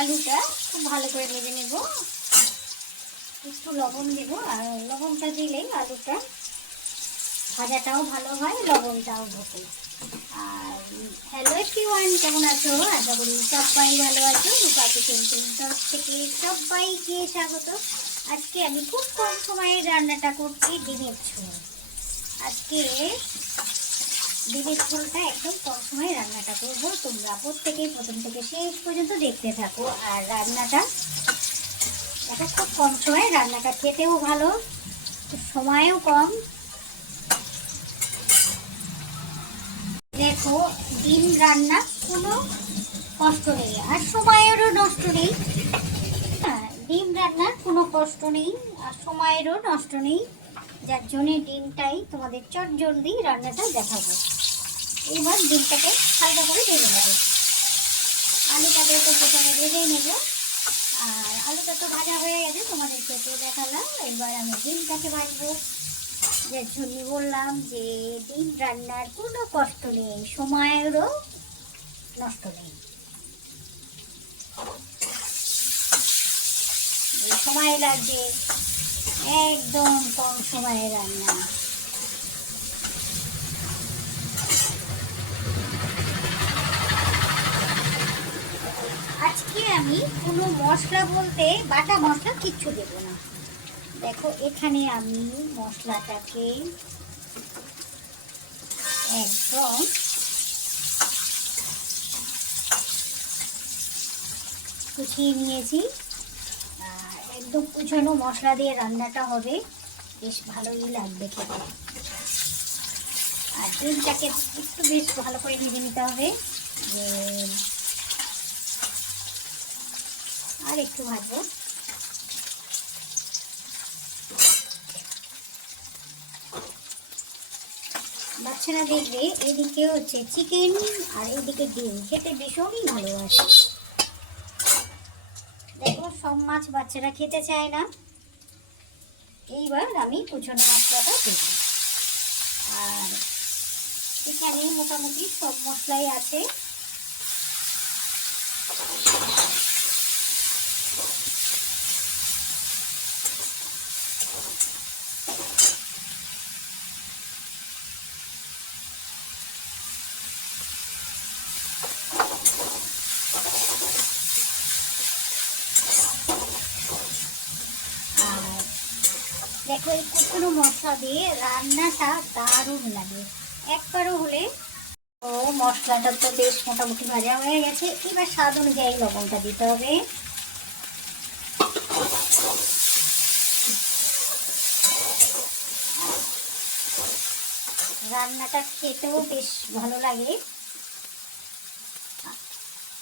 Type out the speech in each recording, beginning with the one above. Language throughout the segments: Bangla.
আলুটা খুব ভালো করে ভেজে নেব। একটু লবণ দেবো, আর লবণটা দিলেই আলুটা ভাজাটাও ভালো হয়, লবণটাও ঢোকে। আর হ্যালো এভরিওয়ান, কেমন আছো? আশা করি সবাই ভালো আছো। রূপা কিচেন থেকে সবাইকে স্বাগত। আজকে আমি খুব কম সময়ে রান্নাটা করছি ডিমের ঝোল। আজকে ডিমের ঝোলটা একদম কম সময়ে রান্নাটা করবো। তোমরা প্রত্যেকেই প্রথম থেকে শেষ পর্যন্ত দেখতে থাকো। আর রান্নাটা দেখো, খুব কম সময়ে রান্নাটা, খেতেও ভালো, সময়ও কম। দেখো, ডিম রান্না কোনো কষ্ট নেই, আর সময়েরও নষ্ট নেই। হ্যাঁ, ডিম রান্নার কোনো কষ্ট নেই আর সময়েরও নষ্ট নেই, যার জন্যে ডিমটাই তোমাদের চটজলদি রান্নাটা দেখাবো। এবার ডিমটাকে হালকা করে ভেজে নেবো। আলুটাকে তো প্রথমে ভেজে নেব। আর আলুটা তো ভাজা হয়ে গেছে, তোমাদেরকে তো দেখালাম। এবার আমি ডিমটাকে ভাজবো, যার জন্য বললাম যে ডিম রান্নার কোনো কষ্ট নেই, সময়েরও নষ্ট নেই। সময় লাগবে, একদম কম সময়ে রান্না। আজকে আমি কোনো মশলা বলতে বাটা মশলা কিচ্ছু দেবো না। দেখো, এখানে আমি মশলাটাকে একদম কুচিয়ে নিয়েছি। একদম কুচানো মশলা দিয়ে রান্নাটা হবে, বেশ ভালোই লাগবে খেতে। আর ডিমটাকে একটু বেশ ভালো করে ভেজে নিতে হবে। আর একটু ভাজবো। বাচ্চারা দেখবে এদিকে হচ্ছে চিকেন আর এদিকে ডিম খেতে ভীষণই ভালোবাসে। দেখো, সব মাছ বাচ্চারা খেতে চায় না। এইবার আমি কুচনো মশলাটা দেব। আর এখানে মোটামুটি সব মশলাই আছে। দেখো, এই কুচনো মশলা দিয়ে রান্নাটা দারুণ লাগে একবারও হলে। ও মশলাটা তো বেশ মোটামুটি ভাজা হয়ে গেছে। এবার স্বাদ অনুযায়ী লবণটা দিতে হবে। রান্নাটা খেতেও বেশ ভালো লাগে।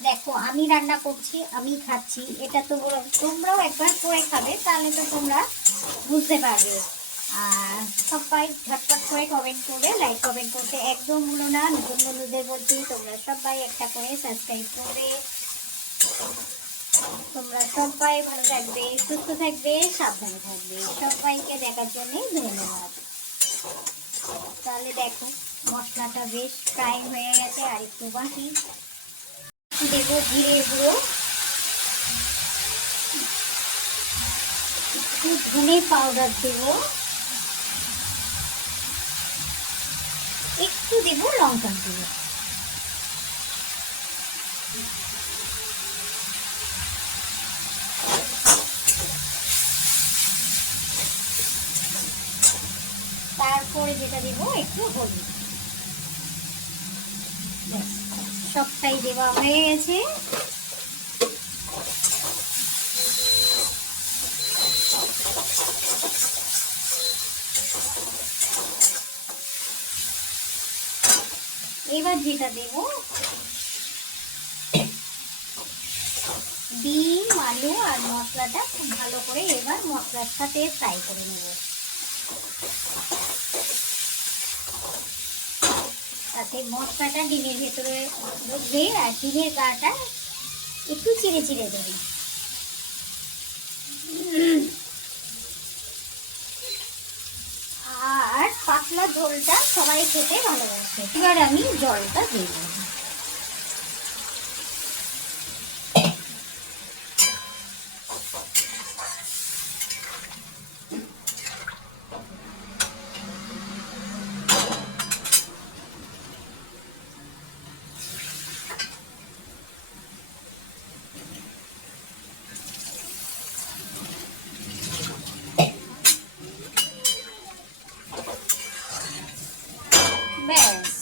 দেখো, আমি রান্না করছি, আমি খাচ্ছি, এটা তো তোমরাও একবার করে খাবে, তাহলে তো তোমরা বুঝতে পারবে। আর সবাই ঝটপট করে কমেন্ট করবে, লাইক কমেন্ট করতে একদম ভুলো না। নতুন বন্ধুদের বলছি, তোমরা সবাই একটা করে সাবস্ক্রাইব করবে। তোমরা সবাই ভালো থাকবে, সুস্থ থাকবে, সাবধানে থাকবে। সবাইকে দেখার জন্য ধন্যবাদ। তাহলে দেখো, মশলাটা বেশ ফ্রাই হয়ে গেছে, আর একটু বাকি দেবো জিরে গুঁড়ো, একটু ধনে পাউডার দেবো, একটু দেবো লঙ্কা গুঁড়ো। তারপরে যেটা দেবো একটু হলুদ। সবটাই দেওয়া হয়ে গেছে। এবার যেটা দেব, ডিম, আলু আর মশলাটা খুব ভালো করে এবার মশলার সাথে ফ্রাই করে নেব। তাতে মশলাটা ডিমের ভেতরে ঢুকবে, আর ডিমের গাটা একটু চিড়ে চিড়ে দেবে। আর পাতলা ঝোলটা সবাই খেতে ভালোবাসে। এবার আমি জলটা দেব। ব্যাস